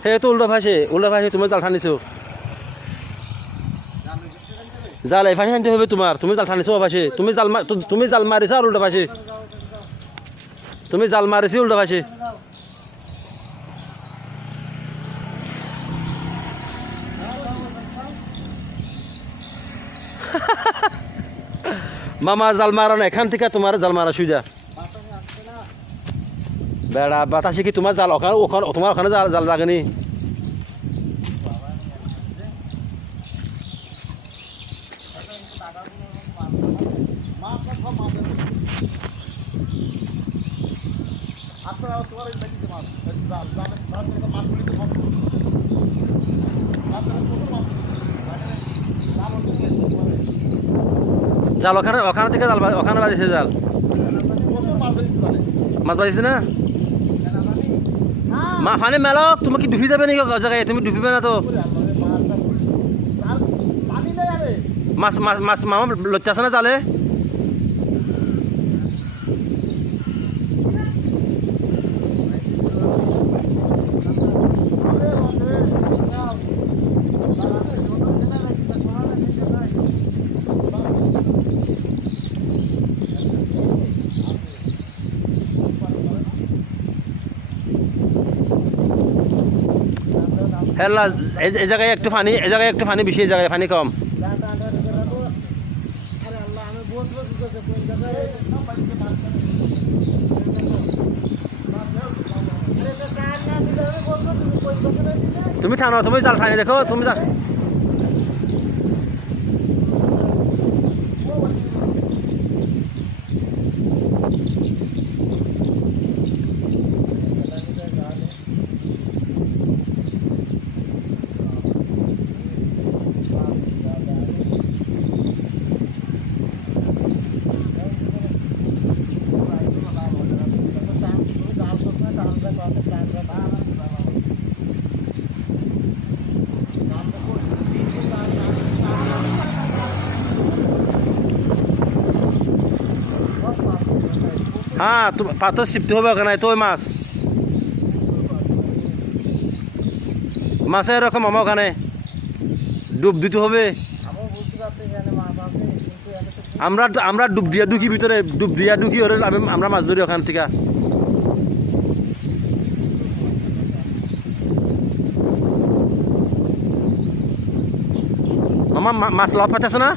হে তো উল্টা ভাসে তুমি জাল টানিছো জাল এই ভাসে টানতে হবে তোমার তুমি জাল টানিছো ভাসে তুমি জাল মারিছো আর উল্টা ভাসে তুমি জাল মারিছো উল্টা ভাসে মামা জাল মারা না এখান থেকে তোমার জাল মারা সুজা বেড়া বাতাসে কি তোমার জাল ওখানে তোমার ওখানে জাল লাগেনি জাল ওখানে থেকে জাল ওখানে বাজিছে জাল মাছ বাজিছে না মা ফানে মেলক তুমি কি ডুবি যাবে নাকি জায়গায় তুমি ডুবিবে না তো মাছ মাছ মাছ মামা লজ্জা আছে না জালে হেলা এই জায়গায় একটু পানি বেশি এই জায়গায় পানি কম তুমি টানো তুমি জাল টানি দেখো তুমি হ্যাঁ পাথর চিপতে হবে ওখানে তো ওই মাছে এরকম আমার ওখানে ডুব দিতে হবে আমরা ডুব দিয়া ঢুকি ভিতরে ডুব দিয়া ঢুকি ওরে আমরা মাছ ধরি ওখান থেকে আমার মাছ লাভ পাইতেছে না